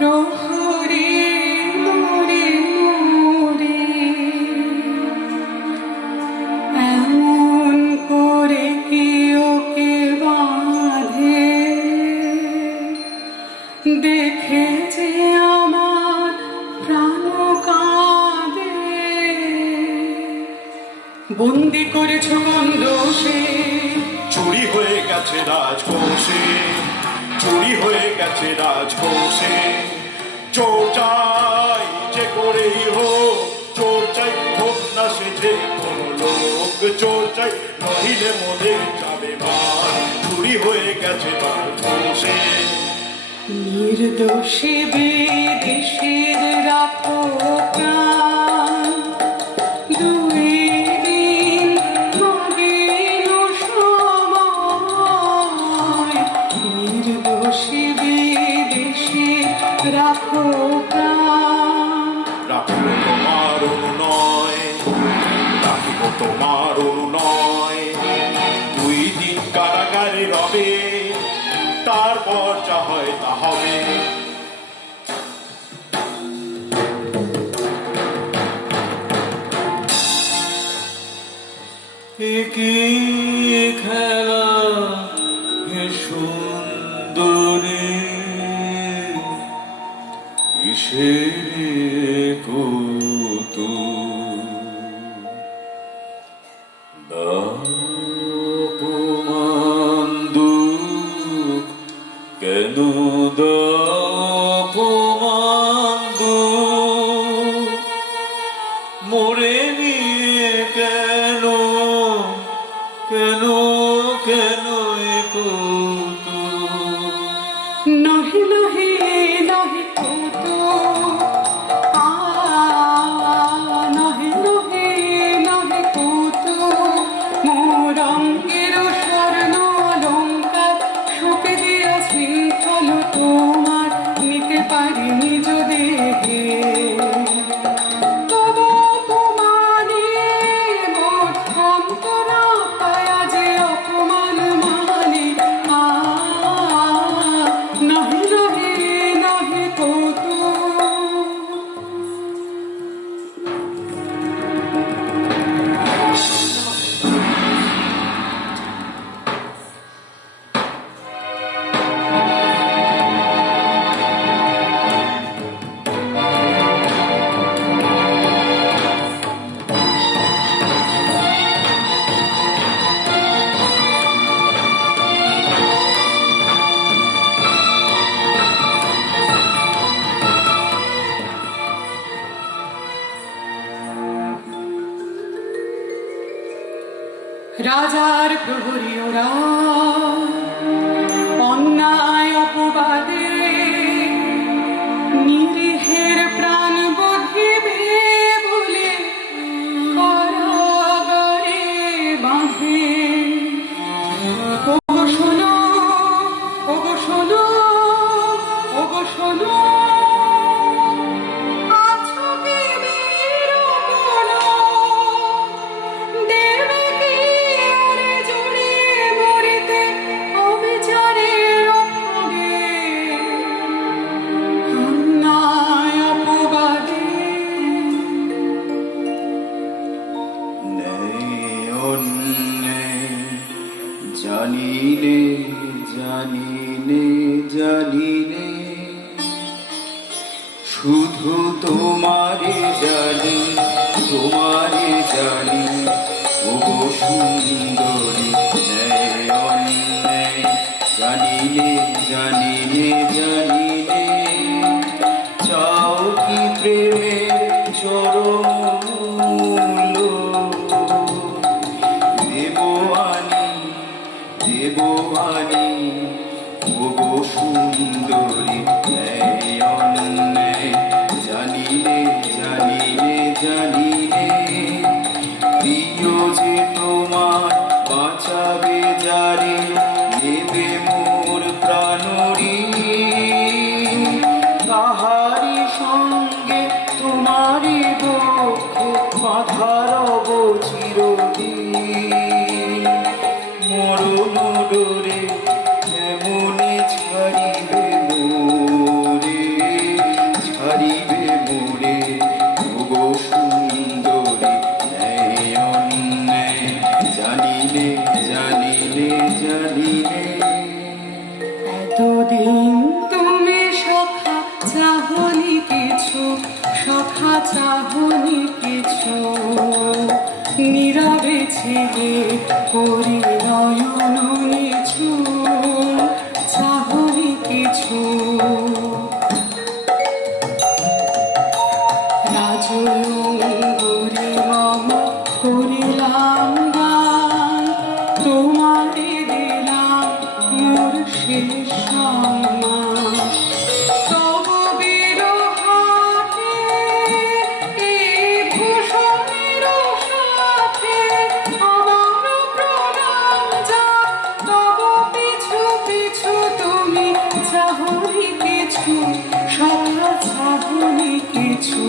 প্রহরে মোরে মোরে এমন করে কি ওকে বাঁধে দেখেছে আমার প্রাণ কাঁদে বন্দি করেছ গন্ধে চুরি হয়ে গেছে রাজকোষে, চুরি হয়ে গেছে রাজকোষে। চোর চাই যে করেই হোক, চোর চাই হোক না সে যে কোনো লোক, চোর চাই নহিলে মনে যাবে মান। চুরি হয়ে গেছে রাজকোষে। নির্দোষী বিদেশীর রাখো প্রাণ দুই দিন ভাবিল সময় নির্দোষী বিদেশীর রাখো প্রাণ রাখিব তোমার অনুনয়, রাখিব তোমার অনুনয়। 2 দিন কারাগারে রবে, তারপর যা হয় তা হবে। কি খেলা হে সুন্দরী, কিসের কৌতুক, দাপমান দুঃখ কেন, দাপমান দুঃখ মোরে নিয়ে কেন, কেন কেন এ কৌতুক। নহি নহি নহি কৌতুক নহি নহি নহি কৌতুক মোর অঙ্গের স্বর্ণ অলঙ্কার শোকে দিয়া শৃঙ্খল তোমার নিতে পারিনি যদি তবু অপমানে মোর অন্তরা পায়া যে অপমান মানে নহি নহি নহি কৌতুক রাজার প্রহরী ওরা অন্যায় অপবাদে নিরীহের প্রাণ বধিবে বলে কারাগারে বাঁধে ওগো শোনো, ওগো শোনো, ওগো শোনো আছো কি বীর কোনো দেবে কি ওরে জড়িয়ে মরিতে অবিচারের অভাবে অন্যায় অপবাদে নেই অন্যায় জানিনে জানিনে জানিনে, শুধু তোমারে জানি, তোমারে জানি ওগো সুন্দরী। নেই অন্যায় জানিনে জানিনে জানিনে, চাও কি প্রেমের চরম মূল্য, দেবো আনি, দেবো আনি ওগো সুন্দরী। নেই অন্যায় জানিনে জানিনে জানিনে, প্রিয় যে তোমার বাঁচাবে যারে, নেবে মোর প্রাণরী। চাহনি কিছু নীরবে ছিলে করি নয়ন নিছু চাহনি কিছু রাজলঙ্গরি মম করিলাম গান তোমারে দিলাম মোর শেষ সম্মান তব বিরহাতে এই ভূষণের সাথে আমার প্রণাম যাক তব পিছু পিছু তুমি চাহনি কিছু সখা চাহনি কিছু